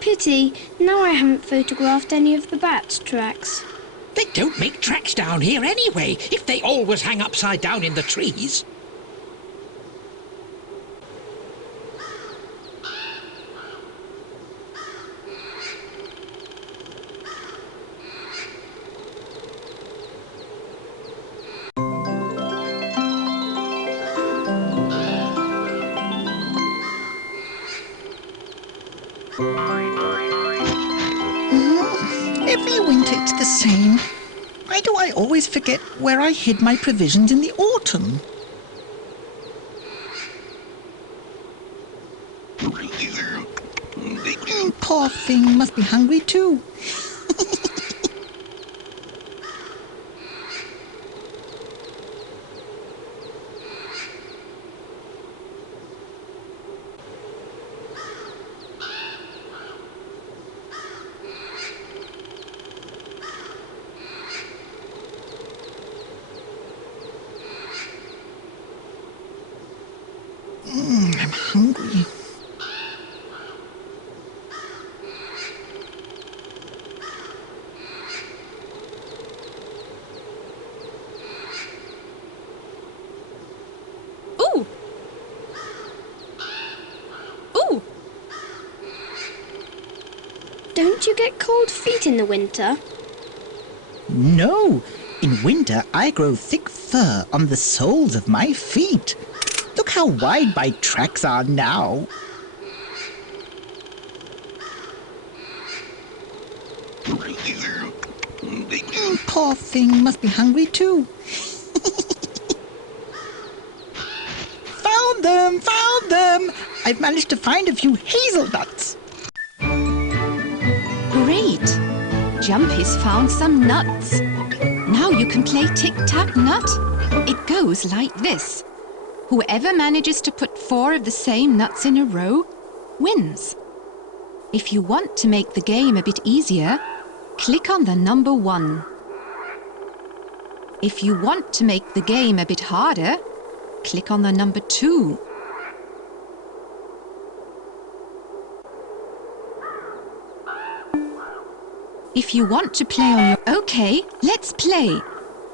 Pity, now I haven't photographed any of the bats' tracks. They don't make tracks down here anyway, if they always hang upside down in the trees. Every winter it's the same. Why do I always forget where I hid my provisions in the autumn? Poor thing, must be hungry too. I'm hungry. you get cold feet in the winter? No. In winter, I grow thick fur on the soles of my feet. Look how wide my tracks are now. Poor thing must be hungry too. Found them! Found them! I've managed to find a few hazelnuts. Great! Jumpy's found some nuts. Now you can play tic-tac-nut. It goes like this. Whoever manages to put 4 of the same nuts in a row wins. If you want to make the game a bit easier, click on the number 1. If you want to make the game a bit harder, click on the number 2. If you want to play on your... Okay, let's play.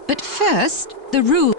But first, the rule.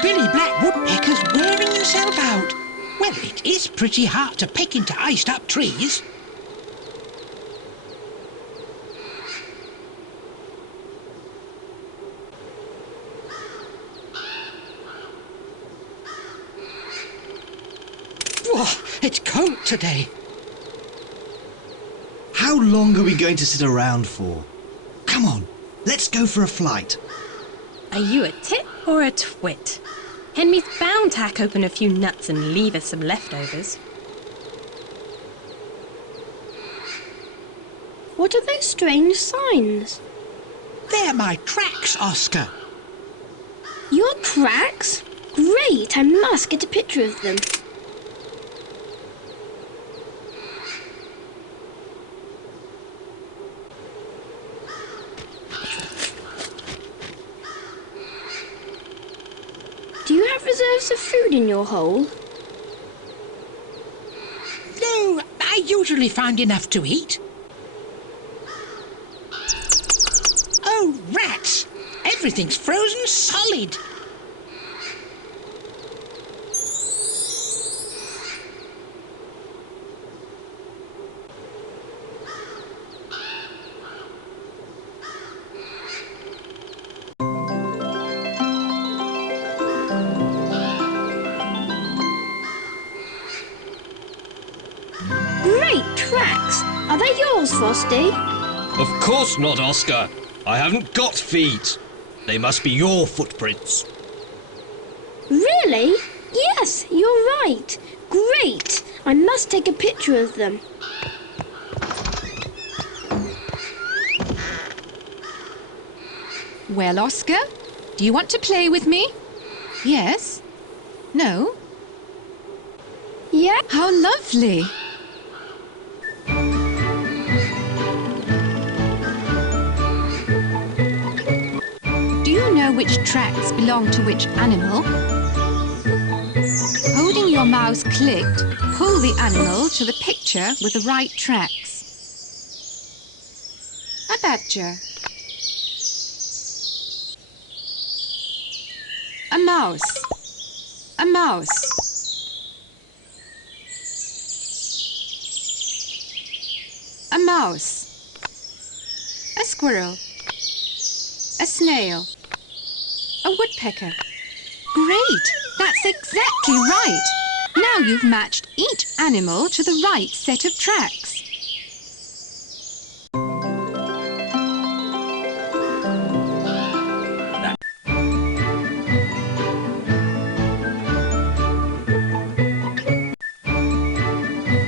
Billy Black Woodpecker's wearing himself out. Well, it is pretty hard to peck into iced-up trees. Whoa, it's cold today. How long are we going to sit around for? Come on, let's go for a flight. Are you a tit or a twit? Henry's bound to hack open a few nuts and leave us some leftovers. What are those strange signs? They're my tracks, Oscar. Your tracks? Great, I must get a picture of them. Do you have reserves of food in your hole? No, I usually find enough to eat. Oh, rats! Everything's frozen solid. Great tracks! Are they yours, Frosty? Of course not, Oscar. I haven't got feet. They must be your footprints. Really? Yes, you're right. Great! I must take a picture of them. Well, Oscar, do you want to play with me? Yes? No? Yeah? How lovely! Do you know which tracks belong to which animal? Holding your mouse clicked, pull the animal to the picture with the right tracks. A badger. A mouse. A mouse. A mouse. A squirrel. A snail. A woodpecker. Great! That's exactly right! Now you've matched each animal to the right set of tracks.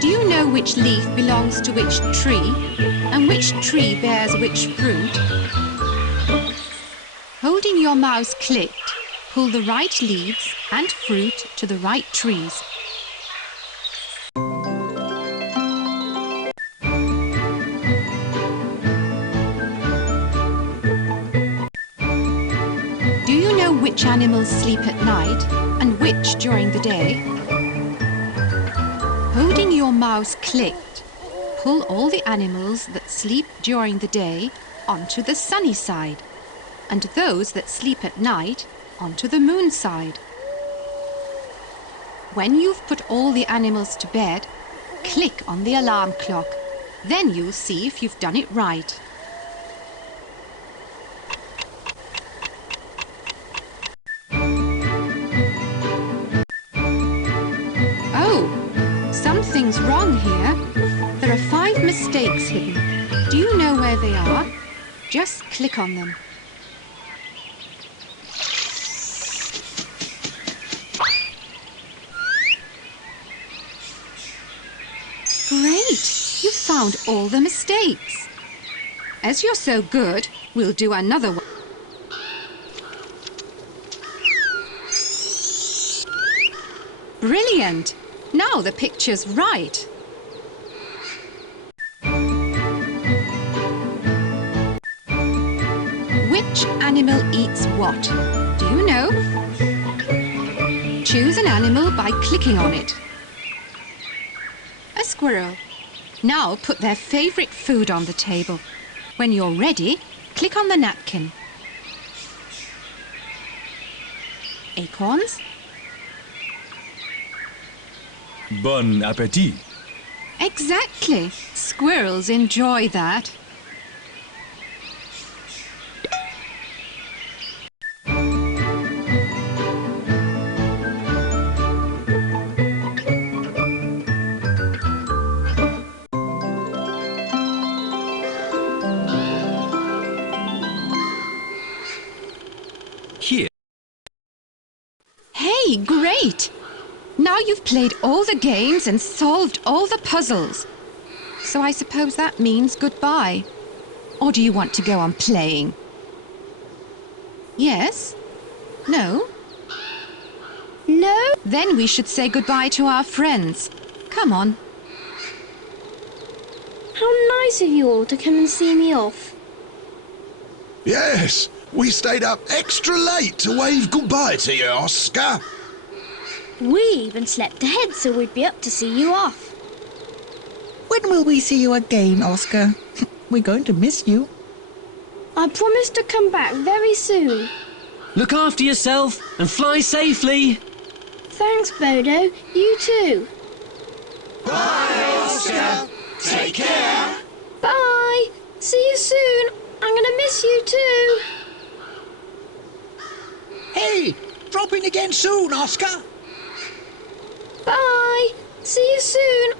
Do you know which leaf belongs to which tree and which tree bears which fruit? Holding your mouse clicked, pull the right leaves and fruit to the right trees. Do you know which animals sleep at night and which during the day? Holding your mouse clicked, pull all the animals that sleep during the day onto the sunny side, and those that sleep at night onto the moon side. When you've put all the animals to bed, click on the alarm clock. Then you'll see if you've done it right. Oh, something's wrong here. There are 5 mistakes hidden. Do you know where they are? Just click on them. Great! You found all the mistakes. As you're so good, we'll do another one. Brilliant! Now the picture's right. Which animal eats what? Do you know? Choose an animal by clicking on it. A squirrel. Now put their favourite food on the table. When you're ready, click on the napkin. Acorns. Bon appetit. Exactly. Squirrels enjoy that. Here. Hey, great! Now you've played all the games and solved all the puzzles. So I suppose that means goodbye. Or do you want to go on playing? Yes? No? No? Then we should say goodbye to our friends. Come on. How nice of you all to come and see me off. Yes, we stayed up extra late to wave goodbye to you, Oscar. We even slept ahead so we'd be up to see you off. When will we see you again, Oscar? We're going to miss you. I promise to come back very soon. Look after yourself and fly safely. Thanks, Bodo. You too. Bye, Oscar. Take care. Bye. See you soon. I'm going to miss you too. Hey, drop in again soon, Oscar. Bye. See you soon.